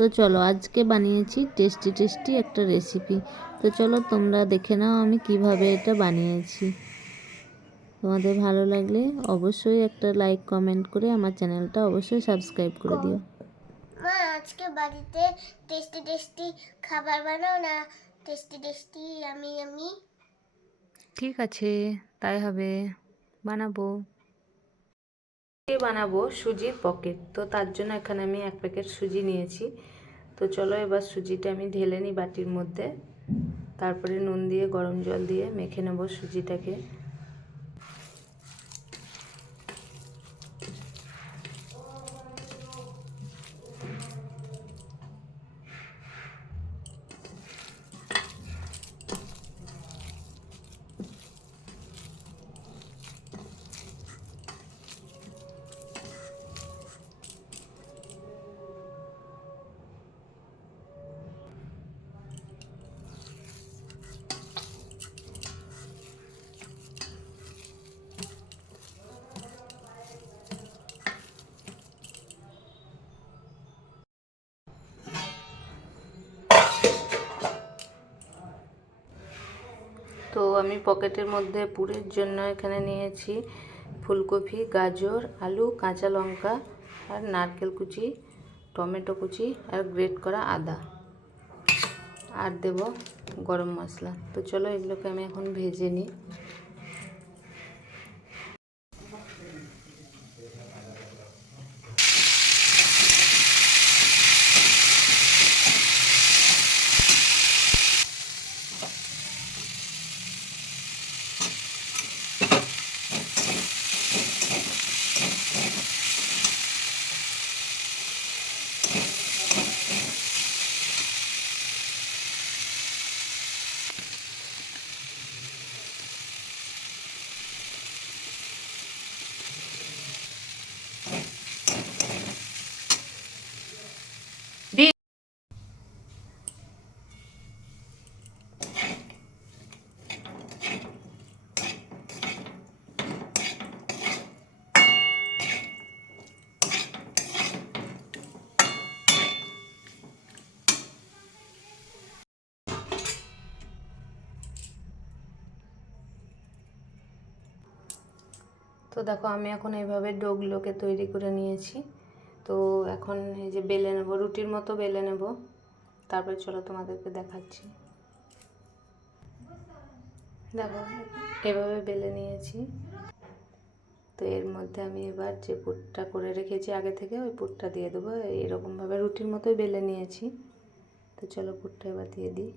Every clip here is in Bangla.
তো চলো আজকে বানিয়েছি টেস্টি টেস্টি একটা রেসিপি তো চলো তোমরা দেখে নাও আমি কীভাবে এটা বানিয়েছি। তোমাদের ভালো লাগলে অবশ্যই একটা লাইক কমেন্ট করে আমার চ্যানেলটা অবশ্যই সাবস্ক্রাইব করে দিও। মা আজকে বাড়িতে টেস্টি টেস্টি খাবার বানাও না। টেস্টি টেস্টি আমি আমি। ঠিক আছে তাই হবে। বানাবো। বানাবো? সুজির পকেট তো তার জন্য এখানে আমি এক প্যাকেট সুজি নিয়েছি। তো চলো এবার সুজিটা আমি ঢেলে নিই বাটির মধ্যে। তারপরে নুন দিয়ে গরম জল দিয়ে মেখে নেব সুজিটাকে। তো আমি পকেটের মধ্যে পুরের জন্য এখানে নিয়েছি ফুলকপি, গাজর, আলু, কাঁচা লঙ্কা আর নারকেল কুচি, টমেটো কুচি আর গ্রেট করা আদা। আর দেব গরম মশলা। তো চলো এগুলোকে আমি এখন ভেজে নিই। তো দেখো, আমি এখন এইভাবে ডোগুলোকে তৈরি করে নিয়েছি। তো এখন এই যে বেলে নেব, রুটির মতো বেলে নেব। তারপরে চলো তোমাদেরকে দেখাচ্ছি। দেখো, এভাবে বেলে নিয়েছি। তো এর মধ্যে আমি এবার যে পুরটা করে রেখেছি আগে থেকে, ওই পুরটা দিয়ে দেবো। এরকমভাবে রুটির মতোই বেলে নিয়েছি। তো চলো পুরটা এবার দিয়ে দিই।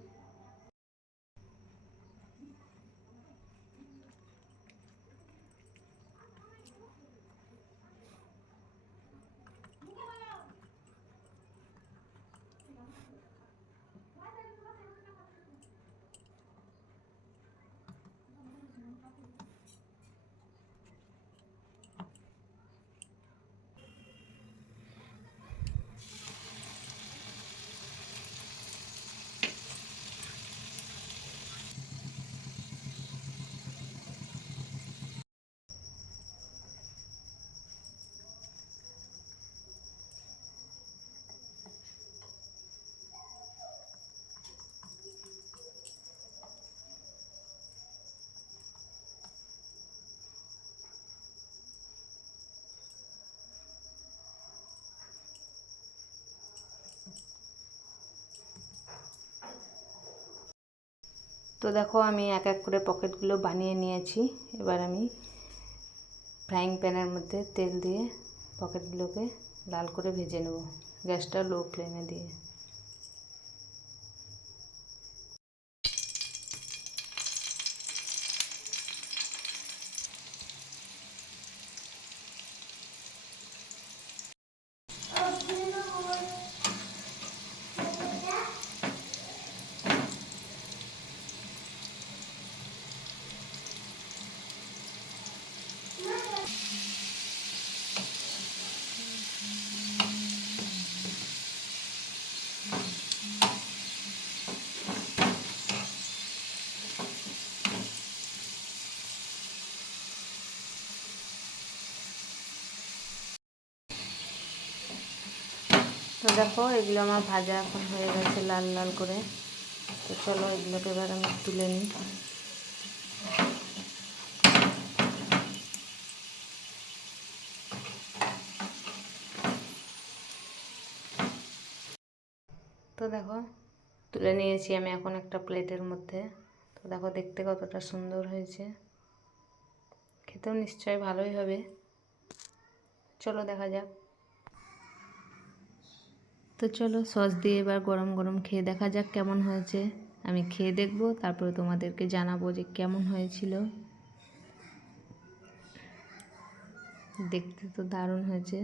তো দেখো আমি এক এক করে পকেটগুলো বানিয়ে নিয়েছি। এবার আমি ফ্রাইং প্যানের মধ্যে তেল দিয়ে পকেটগুলোকে লাল করে ভেজে নেব গ্যাসটা লো ফ্লেমে দিয়ে। তো দেখো, এগুলো আমার ভাজা এখন হয়ে গেছে লাল লাল করে। তো চলো এগুলোকে এবার আমি তুলে নিই। তো দেখো, তুলে নিয়েছি আমি এখন একটা প্লেটের মধ্যে। তো দেখো, দেখতে কতটা সুন্দর হয়েছে। খেতেও নিশ্চয়ই ভালোই হবে। চলো দেখা যাক। তো চলো সস দিয়ে এবার গরম গরম খেয়ে দেখা যাক কেমন হয়েছে। আমি খেয়ে দেখব তারপরে তোমাদেরকে জানাব যে কেমন হয়েছিল। দেখতে তো দারুণ হয়েছে।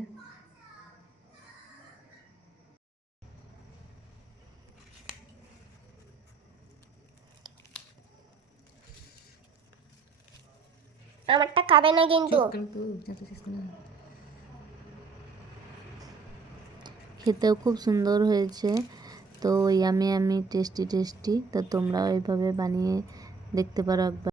আমারটা খাবে না কিন্তু কিন্তু খেতেও খুব সুন্দর হয়েছে। তো ইয়ামি আমি টেস্টি টেস্টি তো তোমরাও এইভাবে বানিয়ে দেখতে পারো একবার।